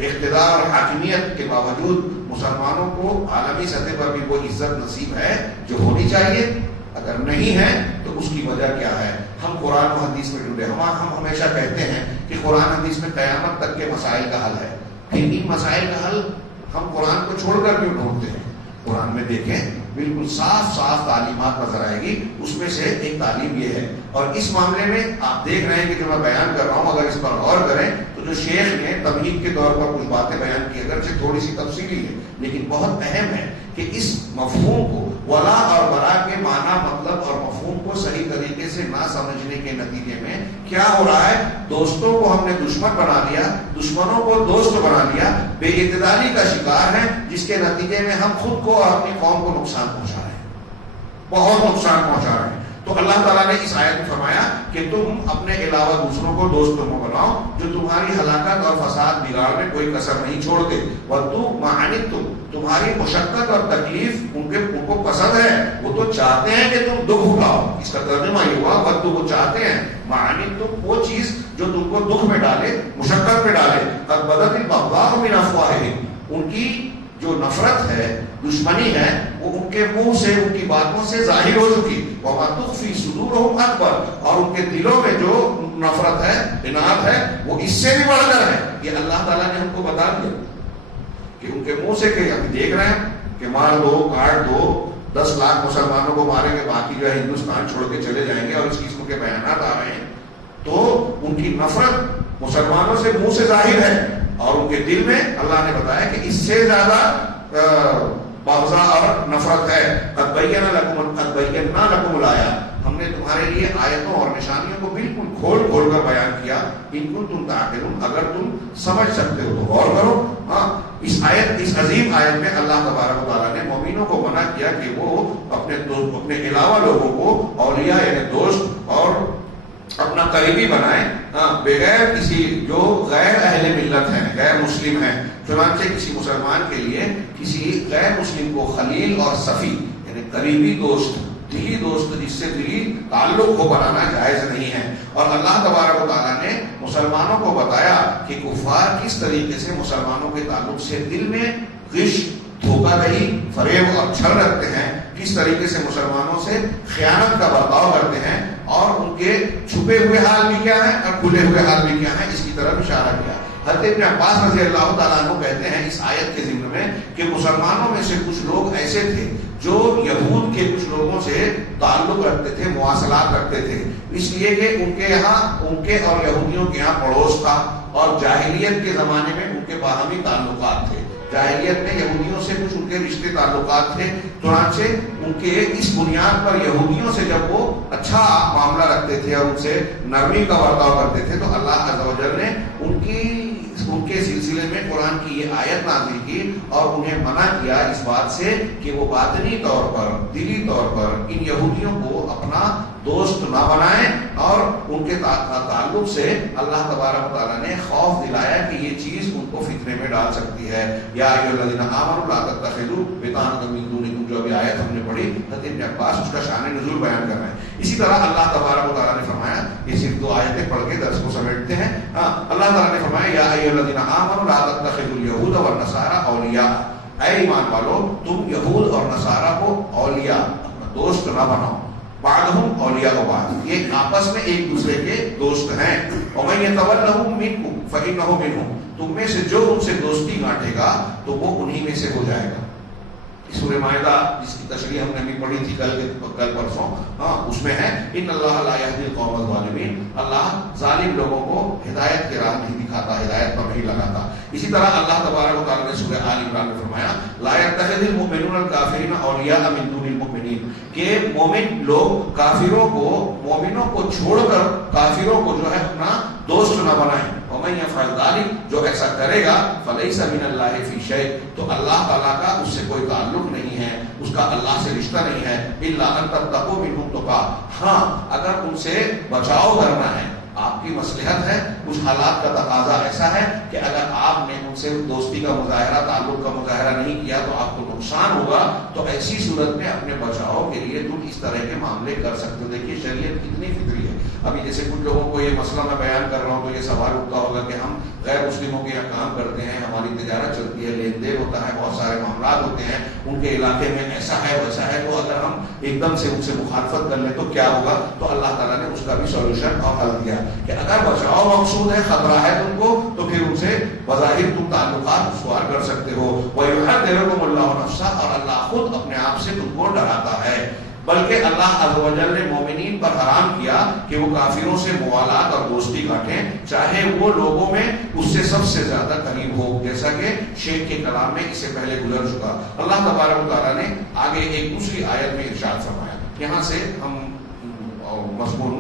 اقتدار اور حاکمیت کے باوجود مسلمانوں کو عالمی سطح پر بھی وہ عزت نصیب ہے جو ہونی چاہیے؟ اگر نہیں ہے تو اس کی وجہ کیا ہے؟ ہم قرآن و حدیث میں ڈوبے۔ ہم ہمیشہ کہتے ہیں کہ قرآن حدیث میں قیامت تک کے مسائل کا حل ہے، پھر ان مسائل کا حل ہم قرآن کو چھوڑ کر کیوں ڈھونڈتے ہیں؟ قرآن میں دیکھیں بالکل صاف تعلیمات نظر آئے گی، اس میں سے ایک تعلیم یہ ہے۔ اور اس معاملے میں آپ دیکھ رہے ہیں کہ جو میں بیان کر رہا ہوں اگر اس پر غور کریں تو جو شیخ نے تمہید کے طور پر کچھ باتیں بیان کی، اگرچہ تھوڑی سی تفصیلی ہے لیکن بہت اہم ہے کہ اس مفہوم کو، ولا اور برا کے معنی، مطلب اور مفہوم کو صحیح طریقے سے نہ سمجھنے کے نتیجے میں کیا ہو رہا ہے؟ دوستوں کو ہم نے دشمن بنا لیا، دشمنوں کو دوست بنا لیا، بے اعتدالی کا شکار ہے، جس کے نتیجے میں ہم خود کو اور اپنی قوم کو نقصان پہنچا رہے ہیں، بہت نقصان پہنچا رہے ہیں۔ تو اللہ تعالیٰ نے اس آیت میں فرمایا کہ تم اپنے علاوہ دوسروں کو دوستوں کو بناؤ جو تمہاری ہلاکت اور فساد بگاڑ میں کوئی کسر نہیں چھوڑتے۔ وَدُّوا مَا عَنِتُّمْ، تمہاری مشقت اور تکلیف ان کو پسند ہے، وہ تو چاہتے ہیں کہ تم دکھ اٹھاؤ۔ اس کا ترجمہ یہ ہوا وَدُّوا، وہ چاہتے ہیں، مَا عَنِتُّمْ، وہ چیز جو تم کو دکھ میں ڈالے، مشقت میں ڈالے، قَدْ بَدَتِ الْبَغْضَاءُ مِنْ أَفْوَاهِهِمْ، ان کی جو نفرت ہے، دشمنی ہے، وہ ان کے منہ سے، ان کی باتوں سے ظاہر ہو چکی۔ وَمَا تُخْفِي صُدُورُهُمْ أَكْبَرُ، اور ان کے دلوں میں جو نفرت ہے، اناد ہے، وہ اس سے بھی بڑھ کر ہے۔ یہ اللہ تعالیٰ نے ہم کو بتا دیا کہ ان کے منہ سے کہ ابھی دیکھ رہے ہیں کہ مار دو، کاٹ دو، 10 لاکھ مسلمانوں کو ماریں گے، باقی جو ہے ہندوستان چھوڑ کے چلے جائیں گے، اور اس قسم کے بیانات آ رہے ہیں، تو ان کی نفرت مسلمانوں سے منہ سے ظاہر ہے، اور ان کے دل میں اللہ نے بتایا کہ اس سے زیادہ بغضا اور نفرت ہے۔ قد بینا لکم الآیات، ہم نے تمہارے لیے آیتوں اور نشانیوں کو بالکل کھول کھول کر بیان کیا۔ ان کنتم تعقلون، اگر تم سمجھ سکتے ہو تو غور کرو۔ اس عظیم آیت میں اللہ تبارک و تعالیٰ نے مومنوں کو منع کیا کہ وہ اپنے علاوہ لوگوں کو اولیاء یعنی دوست اور اپنا قریبی بنائیں بغیر کسی جو غیر اہل ملت ہیں، غیر مسلم ہیں۔ چنانچہ کسی مسلمان کے لیے کسی غیر مسلم کو خلیل اور صفی یعنی قریبی دوست، دلی دوست جس سے دلی تعلق کو بنانا جائز نہیں ہے۔ اور اللہ تبارک و تعالیٰ نے مسلمانوں کو بتایا کہ کفار کس طریقے سے مسلمانوں کے تعلق سے دل میں غش، دھوکہ دہی، فریب اور چھل رکھتے ہیں، کس طریقے سے مسلمانوں سے خیانت کا برتاؤ کرتے ہیں اور ان کے چھپے ہوئے حال بھی کیا ہیں اور کھلے ہوئے حال بھی کیا ہیں، اس کی طرف اشارہ کیا۔ حضرت ابن عباس رضی اللہ تعالیٰ عنہ کہتے ہیں اس آیت کے ضمن میں کہ مسلمانوں میں سے کچھ لوگ ایسے تھے جو یہود کے کچھ لوگوں سے تعلق رکھتے تھے، مواصلات رکھتے تھے، اس لیے کہ ان کے یہاں، ان کے اور یہودیوں کے یہاں پڑوس تھا، اور جاہلیت کے زمانے میں ان کے باہمی تعلقات تھے۔ جاہلیت میں یہودیوں سے کچھ ان کے رشتے تعلقات تھے، چنانچہ ان کے اس بنیاد پر یہودیوں سے جب وہ اچھا معاملہ رکھتے تھے اور ان سے نرمی کا برتاؤ کرتے تھے تو اللہ عز و جل نے ان کے سلسلے میں قرآن کی یہ آیت نازل کی اور انہیں منع کیا اس بات سے کہ وہ باطنی طور پر، دلی طور پر ان یہودیوں کو اپنا دوست نہ بنائیں، اور ان کے تعلق سے اللہ تبارک و تعالیٰ نے خوف دلایا کہ یہ چیز ان کو فتنے میں ڈال سکتی ہے۔ یا ایھا الذین آمنوا لا تتخذوا بطانۃ من دونکم، جو ابھی آیت ہم نے پڑھی، حضرت ابن عباس اس کا شان نزول بیان کر رہے ہیں۔ اسی طرح اللہ تبارک و تعالیٰ نے فرمایا، یہ صرف دو آیتیں پڑھ کے درس کو سمیٹتے ہیں، اللہ تعالیٰ نے فرمایا یا ایھا الذین آمنوا لا تتخذوا اليہود والنصارى اولیاء، اے ایمان والو تم یہود اور نصارہ کو اولیاء، اپنا دوست نہ بناؤ، بعضهم اولیاء بعض، یہ آپس میں ایک دوسرے کے دوست ہیں، ومن یتولہم منکم فانہ منہم، تم میں سے جو ان سے دوستی گانٹے گا تو وہ انہی میں سے ہو جائے گا۔ سورہ مائدہ جس کی تشریح ہم نے ابھی پڑھی تھی کل پرسوں، اس میں ہے ان اللہ لا یہدی القوم الظالمین، اللہ ظالم لوگوں کو ہدایت کے راہ نہیں دکھاتا، ہدایت پر نہیں لگاتا۔ اسی طرح اللہ تبارک و تعالیٰ نے سورہ آل عمران میں فرمایا لا يتخذ المؤمنون الکافرین اولیاء من دون المؤمنین، کہ مومن لوگ کافروں کو، مومنوں کو چھوڑ کر کافروں کو جو ہے اپنا دوست نہ بنائیں۔ ومن یفعل ذلک، جو ایسا کرے گا فلیس من اللہ فی شیء، تو اللہ تعالیٰ کا اس سے کوئی تعلق نہیں ہے، اس کا اللہ سے رشتہ نہیں ہے، الا ان تتقوا منهم تقا، ہاں اگر ان سے بچاؤ کرنا ہے، آپ کی مصلحت ہے، کچھ حالات کا تقاضا ایسا ہے کہ اگر آپ نے ان سے دوستی کا مظاہرہ، تعلق کا مظاہرہ نہیں کیا تو آپ کو نقصان ہوگا، تو ایسی صورت میں اپنے بچاؤ کے لیے تم اس طرح کے معاملے کر سکتے ہو۔ دیکھیے شریعت کتنی فطری ہے۔ ابھی جیسے کچھ لوگوں کو یہ مسئلہ میں بیان کر رہا ہوں تو یہ سوال اٹھتا ہوگا کہ ہم غیر مسلموں کے یہاں کام کرتے ہیں، ہماری تجارت چلتی ہے، لین دین ہوتا ہے، بہت سارے معاملات ہوتے ہیں، ان کے علاقے میں ایسا ہے ویسا ہے، تو اگر ہم ایک دم سے ان سے مخالفت کر لیں تو کیا ہوگا؟ تو اللہ تعالیٰ نے اس کا بھی سولوشن اور حل دیا کہ اگر بچاؤ مقصود ہے، خطرہ ہے تم کو، تو پھر ان سے بظاہر تم تعلقات استوار کر سکتے ہو۔ وَيُحَذِّرُكُمُ اللَّهُ نَفْسَهُ، اور اللہ خود اپنے آپ سے تم کو ڈراتا ہے، بلکہ اللہ عز و جل نے مومنین پر حرام کیا کہ وہ کافروں سے موالات اور دوستی کاٹیں، چاہے وہ لوگوں میں اس سے سب سے زیادہ قریب ہو، جیسا کہ شیخ کے کلام میں اس سے پہلے گزر چکا۔ اللہ تبارک و تعالیٰ نے آگے ایک دوسری آیت میں ارشاد فرمایا، یہاں سے ہم مضمون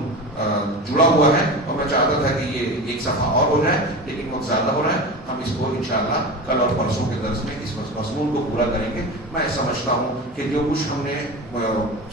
جڑا ہوا ہے اور میں چاہتا تھا کہ یہ ایک صفحہ اور ہو جائے، لیکن وقت زیادہ ہو رہا ہے، ہم اس کو انشاءاللہ کل اور پرسوں کے درس میں اس مضمون کو پورا کریں گے۔ میں سمجھتا ہوں کہ جو کچھ ہم نے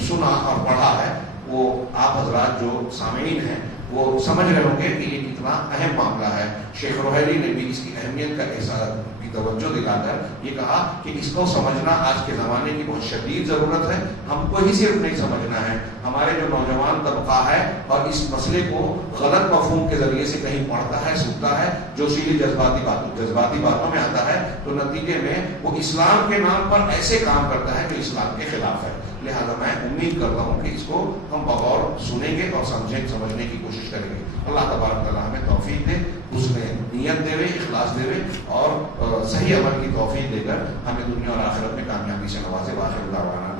سنا اور پڑھا ہے وہ آپ حضرات جو سامعین ہیں وہ سمجھ رہے ہوں گے کہ یہ کتنا اہم معاملہ ہے۔ شیخ روحیلی نے بھی اس کی اہمیت کا احساس کی توجہ دلا کر یہ کہا کہ اس کو سمجھنا آج کے زمانے کی بہت شدید ضرورت ہے، ہم کو ہی صرف نہیں سمجھنا ہے، ہمارے جو نوجوان طبقہ ہے اور اس مسئلے کو غلط مفہوم کے ذریعے سے کہیں پڑھتا ہے، سنتا ہے، جو سیدھی جذباتی باتوں میں آتا ہے، تو نتیجے میں وہ اسلام کے نام پر ایسے کام کرتا ہے جو اسلام کے خلاف ہے۔ لہذا میں امید کرتا ہوں کہ اس کو ہم بغور سنیں گے اور سمجھنے کی کوشش کریں گے۔ اللہ تبارک تعالیٰ ہمیں توفیق دے، اس میں نیت دے، اخلاص دے اور صحیح عمل کی توفیق دے کر ہمیں دنیا اور آخرت میں کامیابی سے نوازے۔ وآخر دعوانا